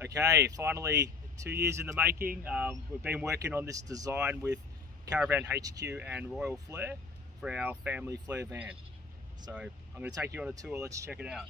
Okay, finally 2 years in the making. We've been working on this design with Caravan HQ and Royal Flair for our family Flair van. So I'm going to take you on a tour, let's check it out.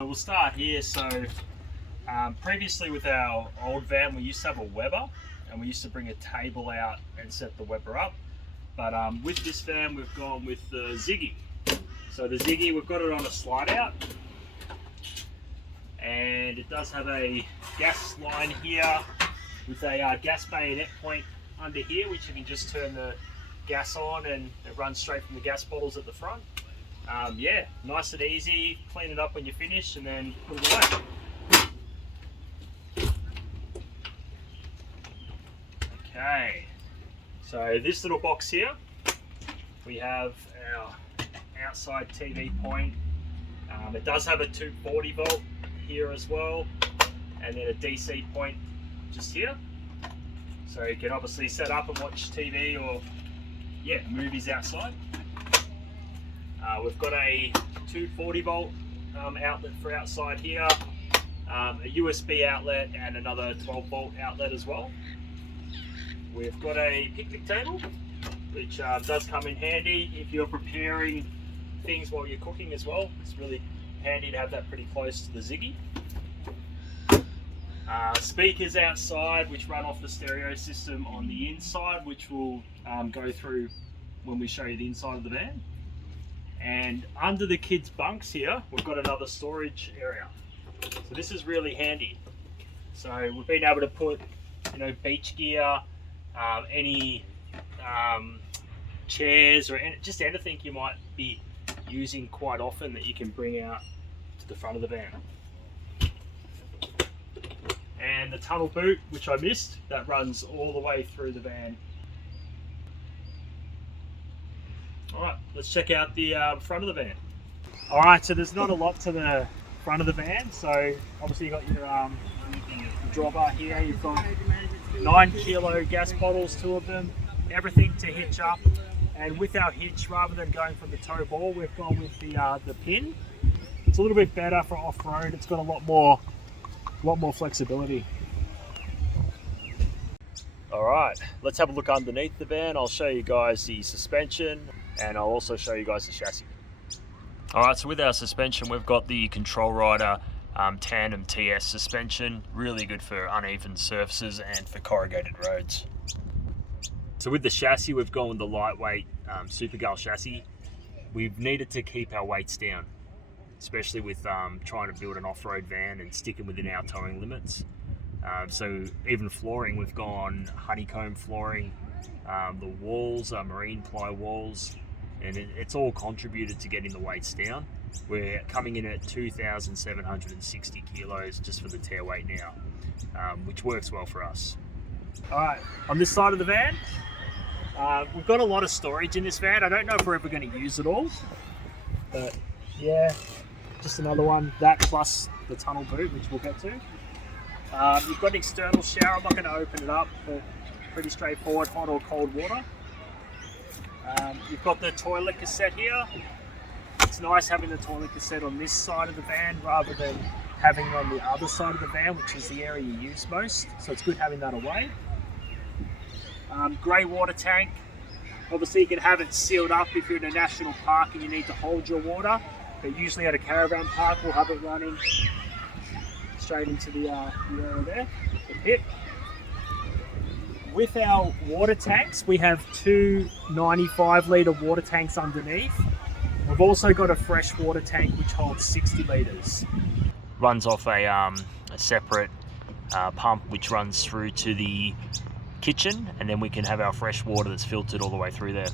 We'll start here. So previously with our old van we used to have a Weber and we used to bring a table out and set the Weber up, but with this van we've gone with the Ziggy. So the Ziggy, we've got it on a slide out and it does have a gas line here with a gas bayonet point under here, which you can just turn the gas on and it runs straight from the gas bottles at the front. Yeah, nice and easy. Clean it up when you're finished and then put it away. Okay, so this little box here, we have our outside TV point. It does have a 240 volt here as well, and then a DC point just here. So you can obviously set up and watch TV or movies outside. We've got a 240 volt outlet for outside here, a USB outlet and another 12 volt outlet as well. We've got a picnic table, which does come in handy if you're preparing things while you're cooking as well. It's really handy to have that pretty close to the Ziggy. Speakers outside which run off the stereo system on the inside, which we'll go through when we show you the inside of the van. And under the kids' bunks here, we've got another storage area. So this is really handy. So we've been able to put, beach gear, any chairs or just anything you might be using quite often that you can bring out to the front of the van. And the tunnel boot, which I missed, that runs all the way through the van. Alright, let's check out the front of the van. Alright, so there's not a lot to the front of the van. So obviously you've got your drawbar here, you've got 9 kilo gas bottles, 2 of them, everything to hitch up. And with our hitch, rather than going from the tow ball, we've gone with the pin. It's a little bit better for off-road, it's got a lot more flexibility. Alright, let's have a look underneath the van. I'll show you guys the suspension and I'll also show you guys the chassis. Alright, so with our suspension we've got the Control Rider Tandem TS suspension, really good for uneven surfaces and for corrugated roads. So with the chassis we've gone with the lightweight Supergull chassis. We've needed to keep our weights down, especially with trying to build an off-road van and sticking within our towing limits. So even flooring, we've gone honeycomb flooring. The walls are marine ply walls, and it's all contributed to getting the weights down. We're coming in at 2,760 kilos just for the tear weight now, which works well for us. All right, on this side of the van, we've got a lot of storage in this van. I don't know if we're ever going to use it all, but yeah, just another one, that plus the tunnel boot, which we'll get to. You've got an external shower. I'm not going to open it up, but pretty straightforward, hot or cold water. You've got the toilet cassette here. It's nice having the toilet cassette on this side of the van rather than having it on the other side of the van, which is the area you use most. So it's good having that away. Grey water tank. Obviously you can have it sealed up if you're in a national park and you need to hold your water, but usually at a caravan park we'll have it running straight into the area there, the pit. With our water tanks, we have 2 95 litre water tanks underneath. We've also got a fresh water tank which holds 60 litres. Runs off a separate pump which runs through to the kitchen, and then we can have our fresh water that's filtered all the way through there.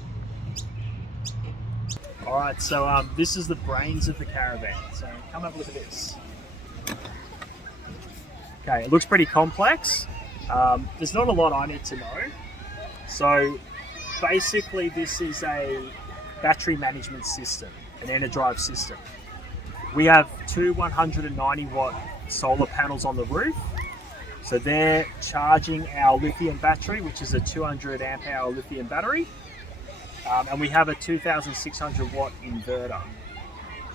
Alright, so this is the brains of the Caravan, so come have a look at this. Okay, it looks pretty complex. There's not a lot I need to know. So basically this is a battery management system, an EnerDrive system. We have two 190 watt solar panels on the roof. So they're charging our lithium battery, which is a 200 amp hour lithium battery. And we have a 2600 watt inverter.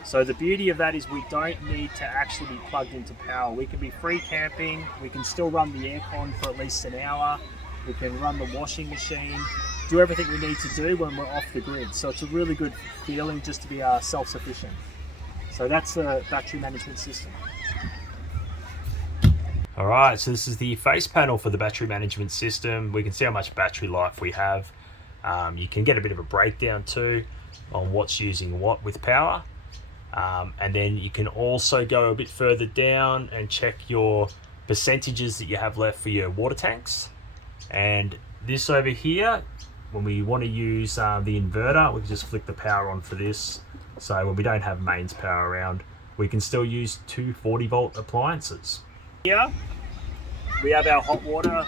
So the beauty of that is we don't need to actually be plugged into power. We can be free camping, we can still run the aircon for at least an hour, we can run the washing machine, do everything we need to do when we're off the grid. So it's a really good feeling just to be self-sufficient. So that's the battery management system. All right, so this is the face panel for the battery management system. We can see how much battery life we have. You can get a bit of a breakdown too on what's using what with power. And then you can also go a bit further down and check your percentages that you have left for your water tanks. And this over here, when we want to use the inverter, we can just flick the power on for this. So when we don't have mains power around, we can still use two 40-volt appliances. Here we have our hot water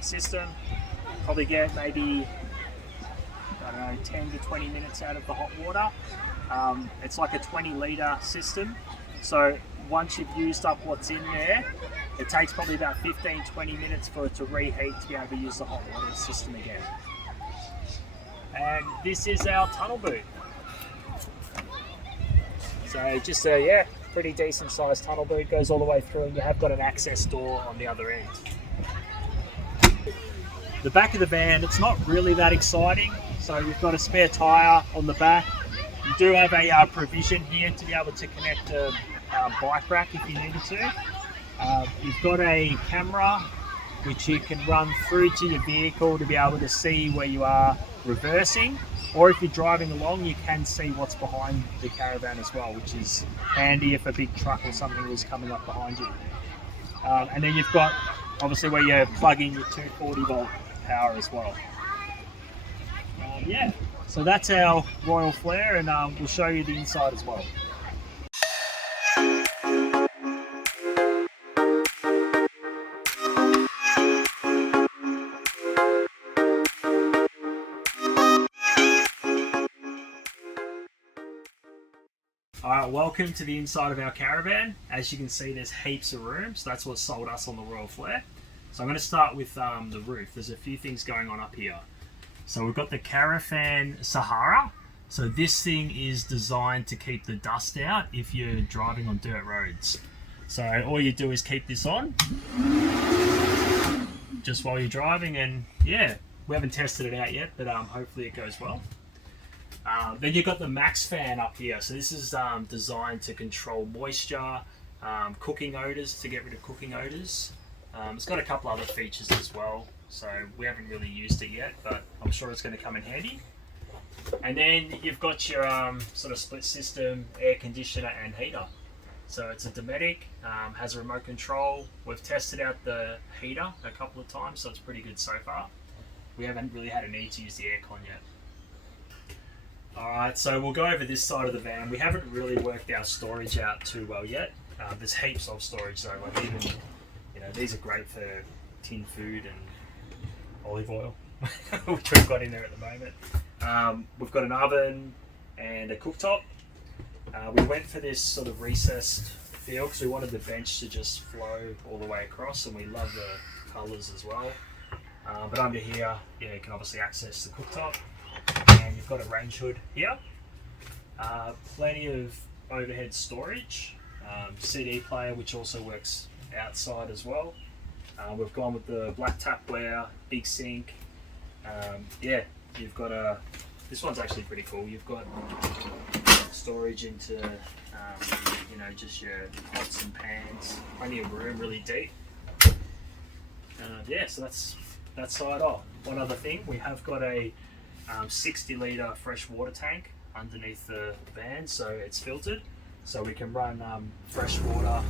system. Probably get maybe, I don't know, 10 to 20 minutes out of the hot water. It's like a 20-litre system. So once you've used up what's in there, it takes probably about 15-20 minutes for it to reheat to be able to use the hot water system again. And this is our tunnel boot. So just a pretty decent sized tunnel boot, goes all the way through, and you have got an access door on the other end. The back of the van, it's not really that exciting. So we've got a spare tyre on the back. You do have a provision here to be able to connect a bike rack if you needed to. You've got a camera which you can run through to your vehicle to be able to see where you are reversing, or if you're driving along you can see what's behind the Caravan as well, which is handy if a big truck or something was coming up behind you. And then you've got obviously where you plug in your 240-volt power as well. So that's our Royal Flair, and we'll show you the inside as well. Alright, welcome to the inside of our Caravan. As you can see, there's heaps of room, so that's what sold us on the Royal Flair. So I'm going to start with the roof. There's a few things going on up here. So we've got the Caravan Sahara. So this thing is designed to keep the dust out if you're driving on dirt roads. So all you do is keep this on just while you're driving, and yeah, we haven't tested it out yet, but hopefully it goes well. Then you've got the Max fan up here. So this is designed to control moisture, cooking odors, to get rid of cooking odors. It's got a couple other features as well. So we haven't really used it yet, but I'm sure it's going to come in handy. And then you've got your sort of split system air conditioner and heater. So it's a Dometic, has a remote control. We've tested out the heater a couple of times, so it's pretty good so far. We haven't really had a need to use the aircon yet. Alright, so we'll go over this side of the van. We haven't really worked our storage out too well yet. There's heaps of storage though, like even, these are great for tin food and olive oil, which we've got in there at the moment. We've got an oven and a cooktop. We went for this sort of recessed feel because we wanted the bench to just flow all the way across, and we love the colours as well. But under here, you can obviously access the cooktop, and you've got a range hood here. Plenty of overhead storage, CD player which also works outside as well. We've gone with the black tapware, big sink. You've got this one's actually pretty cool. You've got storage into just your pots and pans, plenty of room, really deep. So that's that side off. One other thing, we have got a 60-litre fresh water tank underneath the van, so it's filtered, so we can run fresh water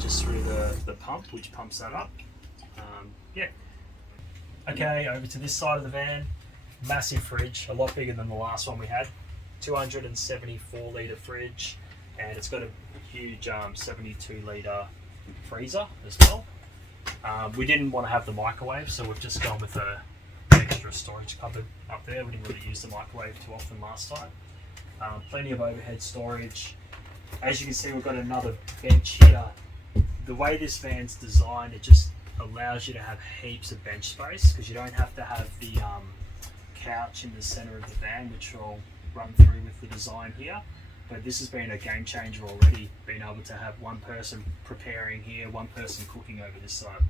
just through the pump, which pumps that up. Okay, over to this side of the van. Massive fridge, a lot bigger than the last one we had. 274-litre fridge, and it's got a huge 72-litre freezer as well. We didn't want to have the microwave, so we've just gone with an extra storage cupboard up there. We didn't really use the microwave too often last time. Plenty of overhead storage. As you can see, we've got another bench here. The way this van's designed, it just allows you to have heaps of bench space because you don't have to have the couch in the center of the van, which I'll run through with the design here. But this has been a game changer already, being able to have one person preparing here, one person cooking over this side.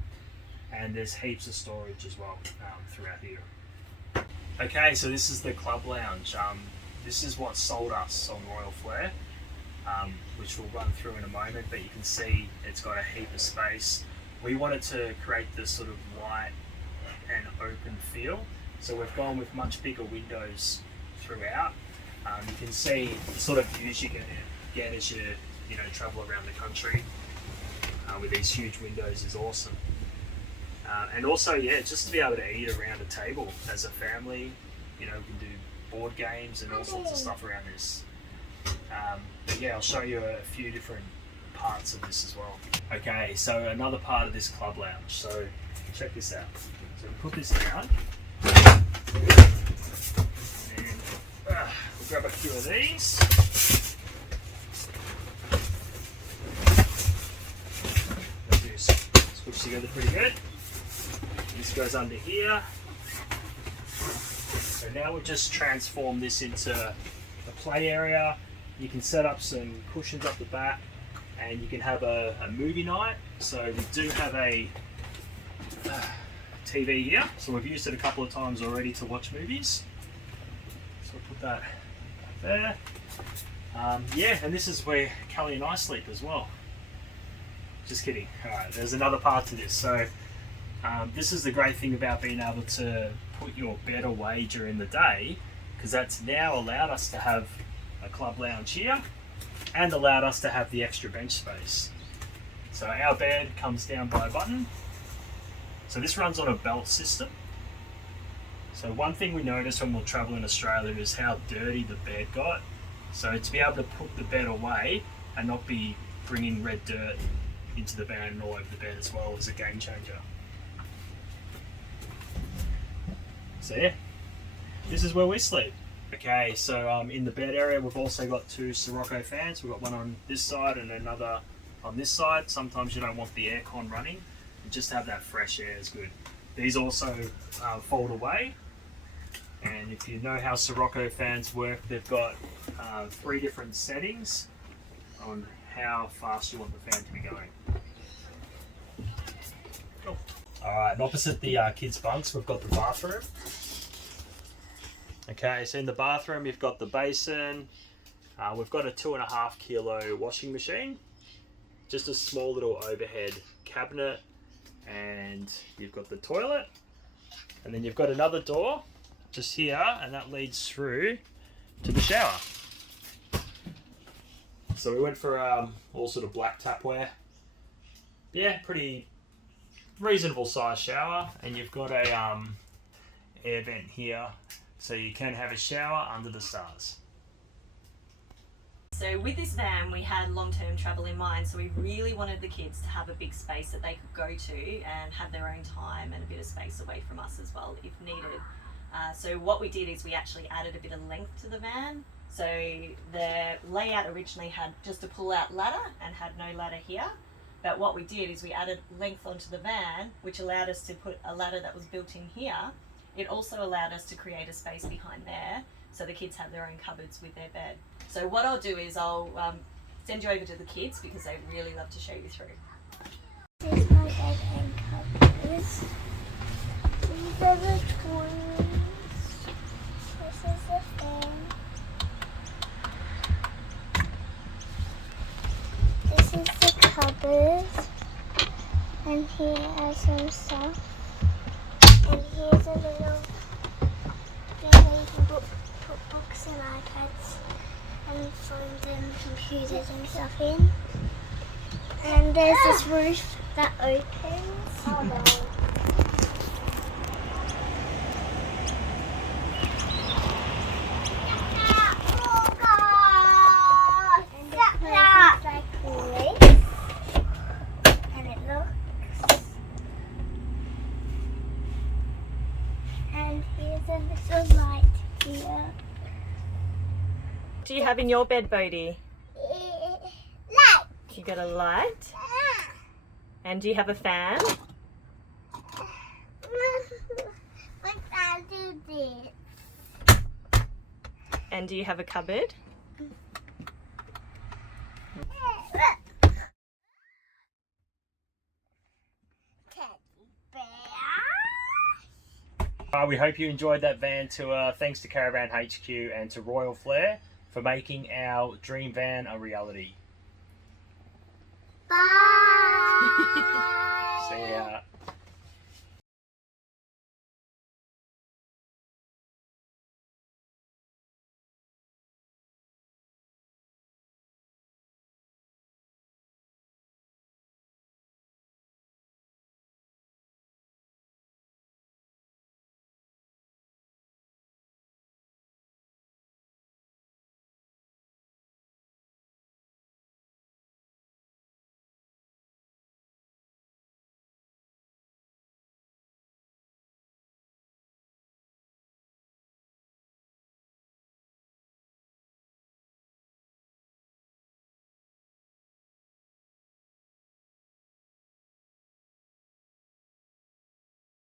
And there's heaps of storage as well throughout here. Okay, so this is the club lounge. This is what sold us on Royal Flair, which we'll run through in a moment, but you can see it's got a heap of space. We wanted to create this sort of light and open feel, so we've gone with much bigger windows throughout. You can see the sort of views you can get as you travel around the country with these huge windows is awesome. And also, yeah, just to be able to eat around a table as a family, we can do board games and all sorts of stuff around this. But yeah, I'll show you a few different parts of this as well. Okay, so another part of this club lounge. So check this out. So we put this down. And we'll grab a few of these. Switch together pretty good. This goes under here. So now we've just transformed this into a play area. You can set up some cushions up the back and you can have a movie night. So we do have a TV here. So we've used it a couple of times already to watch movies. So we'll put that there. Yeah, and this is where Kelly and I sleep as well. Just kidding. Alright, there's another part to this. So this is the great thing about being able to put your bed away during the day, because that's now allowed us to have a club lounge here and allowed us to have the extra bench space. So our bed comes down by a button. So this runs on a belt system. So one thing we noticed when we were traveling in Australia is how dirty the bed got. So to be able to put the bed away and not be bringing red dirt into the van and all over the bed as well is a game changer. So yeah, this is where we sleep. Okay, so in the bed area we've also got two Sirocco fans. We've got one on this side and another on this side. Sometimes you don't want the aircon running, and just have that fresh air is good. These also fold away, and if you know how Sirocco fans work, they've got 3 different settings on how fast you want the fan to be going. Cool. Alright, and opposite the kids' bunks we've got the bathroom. Okay, so in the bathroom you've got the basin, we've got a 2.5 kilo washing machine, just a small little overhead cabinet, and you've got the toilet, and then you've got another door just here, and that leads through to the shower. So we went for all sort of black tapware. Yeah, pretty reasonable size shower, and you've got a air vent here, so you can have a shower under the stars. So with this van we had long-term travel in mind, so we really wanted the kids to have a big space that they could go to and have their own time and a bit of space away from us as well if needed. So what we did is we actually added a bit of length to the van. So the layout originally had just a pull-out ladder and had no ladder here. But what we did is we added length onto the van, which allowed us to put a ladder that was built in here. It also allowed us to create a space behind there, so the kids have their own cupboards with their bed. So what I'll do is I'll send you over to the kids because they really love to show you through. This is my bed and cupboards. These are the toys. This is the fan. This is the cupboard. And here are some stuff. And here's a little thing where you can put books and iPads and phones and computers and stuff in. And there's this roof that opens. Oh no. And this place is like this. do you have in your bed, Bodhi? Light. You got a light. And do you have a fan? What I do this? And do you have a cupboard? Teddy bear. We hope you enjoyed that van tour. Thanks to Caravan HQ and to Royal Flair for making our dream van a reality. Bye. See ya.